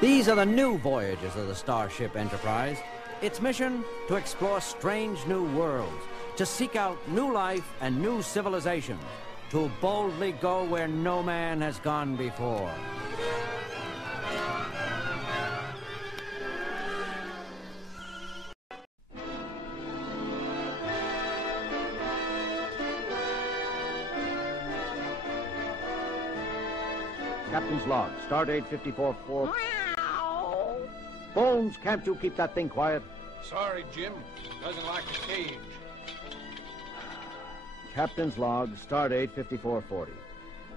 These are the new voyages of the Starship Enterprise. Its mission, to explore strange new worlds, to seek out new life and new civilizations, to boldly go where no man has gone before. Captain's log, stardate 54-4. Bones, can't you keep that thing quiet? Sorry, Jim. Doesn't like a cage. Captain's log, stardate 5440.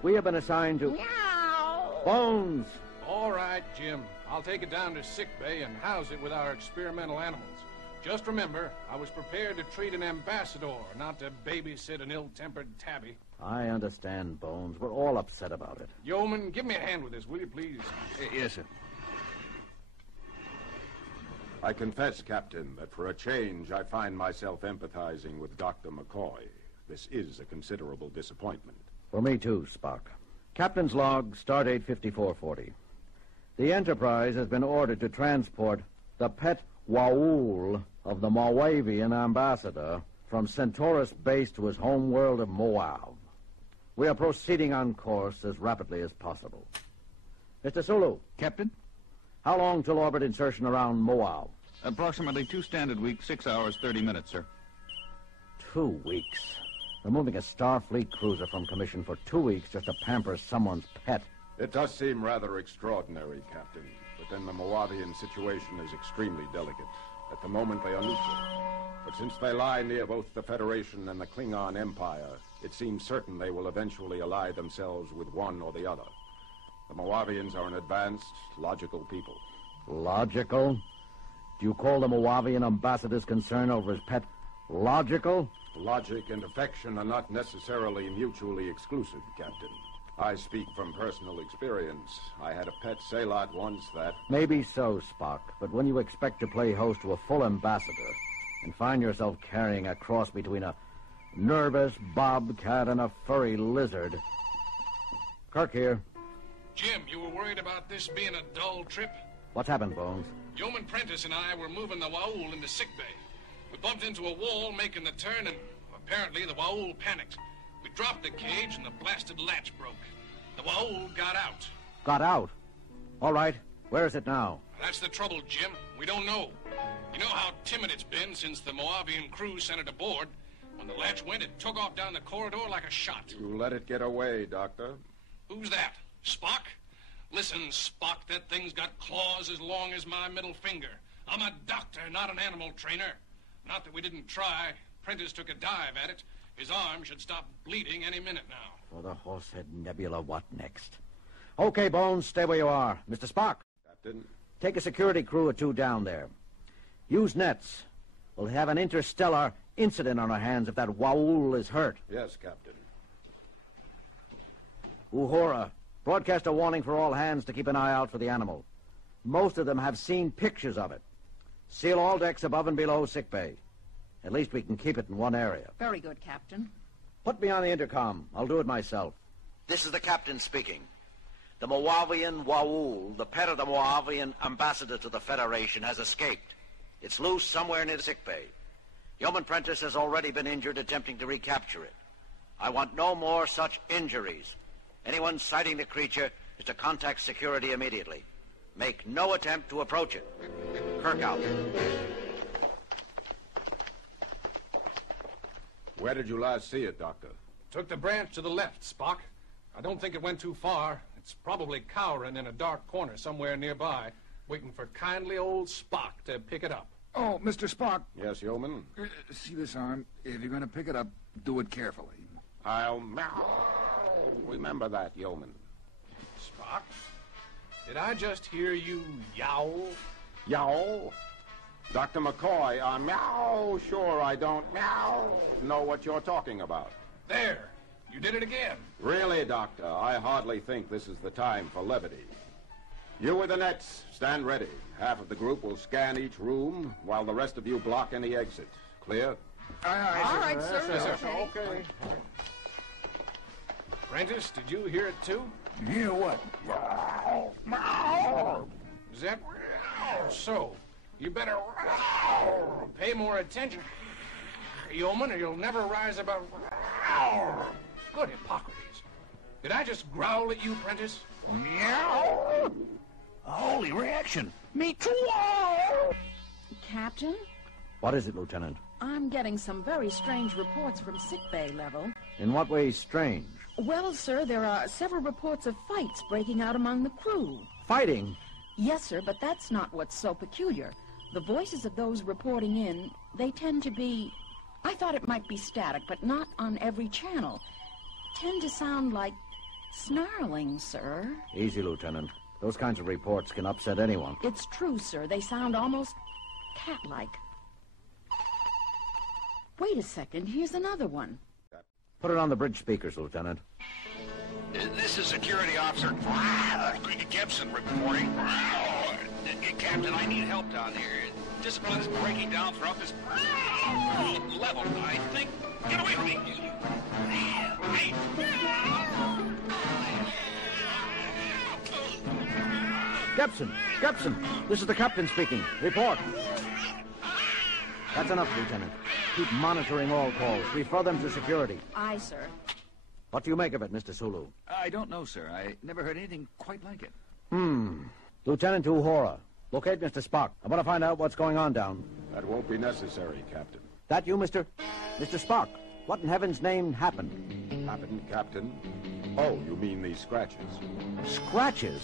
We have been assigned to... Meow. Bones! All right, Jim. I'll take it down to sickbay and house it with our experimental animals. Just remember, I was prepared to treat an ambassador, not to babysit an ill-tempered tabby. I understand, Bones. We're all upset about it. Yeoman, give me a hand with this, will you, please? Yes, sir. I confess, Captain, that for a change, I find myself empathizing with Dr. McCoy. This is a considerable disappointment. For me, too, Spock. Captain's log, stardate 5440. The Enterprise has been ordered to transport the pt1 of the Mauavian ambassador from Centaurus base to his home world of Maouv. We are proceeding on course as rapidly as possible. Mr. Sulu. Captain? How long till orbit insertion around Maouv? Approximately 2 standard weeks, 6 hours, 30 minutes, sir. 2 weeks. Removing a Starfleet cruiser from commission for 2 weeks just to pamper someone's pet. It does seem rather extraordinary, Captain, but then the Moavian situation is extremely delicate. At the moment, they are neutral. But since they lie near both the Federation and the Klingon Empire, it seems certain they will eventually ally themselves with one or the other. The Moavians are an advanced, logical people. Logical? Do you call the Moavian ambassador's concern over his pet logical? Logic and affection are not necessarily mutually exclusive, Captain. I speak from personal experience. I had a pet sailot once that... Maybe so, Spock, but when you expect to play host to a full ambassador and find yourself carrying a cross between a nervous bobcat and a furry lizard... Kirk here. Jim, you were worried about this being a dull trip? What's happened, Bones? Yeoman Prentice and I were moving the Waul into sickbay. We bumped into a wall making the turn, and apparently the Waul panicked. We dropped the cage, and the blasted latch broke. The Waul got out. Got out? All right. Where is it now? That's the trouble, Jim. We don't know. You know how timid it's been since the Moavian crew sent it aboard. When the latch went, it took off down the corridor like a shot. You let it get away, Doctor. Who's that? Spock? Listen, Spock, that thing's got claws as long as my middle finger. I'm a doctor, not an animal trainer. Not that we didn't try. Prentice took a dive at it. His arm should stop bleeding any minute now. For the Horsehead Nebula, what next? Okay, Bones, stay where you are. Mr. Spock. Captain? Take a security crew or 2 down there. Use nets. We'll have an interstellar incident on our hands if that Waul is hurt. Yes, Captain. Uhura, broadcast a warning for all hands to keep an eye out for the animal. Most of them have seen pictures of it. Seal all decks above and below sickbay. At least we can keep it in one area. Very good, Captain. Put me on the intercom. I'll do it myself. This is the captain speaking. The Moavian Waul, the pet of the Moavian ambassador to the Federation, has escaped. It's loose somewhere near the sickbay. Yeoman Prentice has already been injured attempting to recapture it. I want no more such injuries. Anyone sighting the creature is to contact security immediately. Make no attempt to approach it. Kirk out. Where did you last see it, Doctor? Took the branch to the left, Spock. I don't think it went too far. It's probably cowering in a dark corner somewhere nearby, waiting for kindly old Spock to pick it up. Oh, Mr. Spock. Yes, Yeoman? See this arm? If you're going to pick it up, do it carefully. I'll remember that, Yeoman. Spock? Did I just hear you yowl? Yowl? Dr. McCoy, meow, sure I don't know what you're talking about. There, you did it again. Really, Doctor, I hardly think this is the time for levity. You with the nets, stand ready. Half of the group will scan each room, while the rest of you block any exit. Clear? All right, sir. Yes, sir. Okay. Prentice, did you hear it too? You hear what? Is that so? You better pay more attention, yeoman, or you'll never rise above. Good Hippocrates. Did I just growl at you, Prentice? Meow. Holy reaction. Me too. Captain, What is it, Lieutenant? I'm getting some very strange reports from sickbay level. In what way strange? Well, sir, there are several reports of fights breaking out among the crew. Fighting? Yes, sir, but that's not what's so peculiar. The voices of those reporting in, they tend to be... I thought it might be static, but not on every channel. Tend to sound like snarling, sir. Easy, Lieutenant. Those kinds of reports can upset anyone. It's true, sir. They sound almost cat-like. Wait a second. Here's another one. Put it on the bridge speakers, Lieutenant. This is Security Officer Gibson reporting. Captain, I need help down here. Discipline is breaking down throughout this level, I think. Get away from me! Hey. Gibson, this is the captain speaking. Report. That's enough, Lieutenant. Keep monitoring all calls. Refer them to security. Aye, sir. What do you make of it, Mr. Sulu? I don't know, sir. I never heard anything quite like it. Lieutenant Uhura, locate Mr. Spock. I want to find out what's going on down. That won't be necessary, Captain. That you, Mr. Spock? What in heaven's name happened? Happened, Captain? Oh, you mean these scratches? Scratches?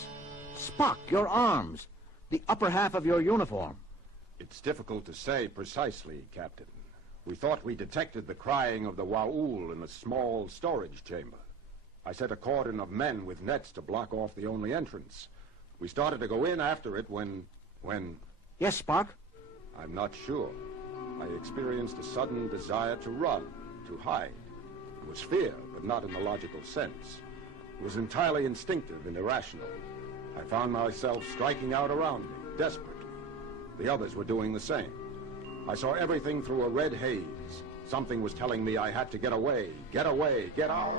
Spock, your arms. The upper half of your uniform. It's difficult to say precisely, Captain. We thought we detected the crying of the Waul in a small storage chamber. I set a cordon of men with nets to block off the only entrance. We started to go in after it when... Yes, Spock? I'm not sure. I experienced a sudden desire to run, to hide. It was fear, but not in the logical sense. It was entirely instinctive and irrational. I found myself striking out around me, desperately. The others were doing the same. I saw everything through a red haze. Something was telling me I had to get away, get out.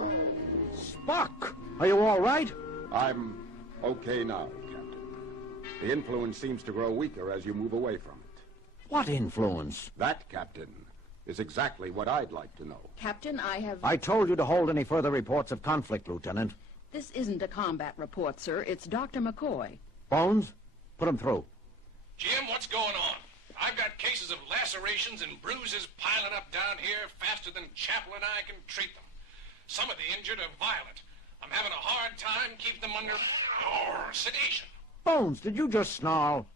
Spock, are you all right? I'm okay now, Captain. The influence seems to grow weaker as you move away from it. What influence? That, Captain, is exactly what I'd like to know. Captain, I told you to hold any further reports of conflict, Lieutenant. This isn't a combat report, sir. It's Dr. McCoy. Bones, put him through. Jim, what's going on? I've got cases of lacerations and bruises piling up down here faster than Chappell and I can treat them. Some of the injured are violent. I'm having a hard time keeping them under sedation. Bones, did you just snarl?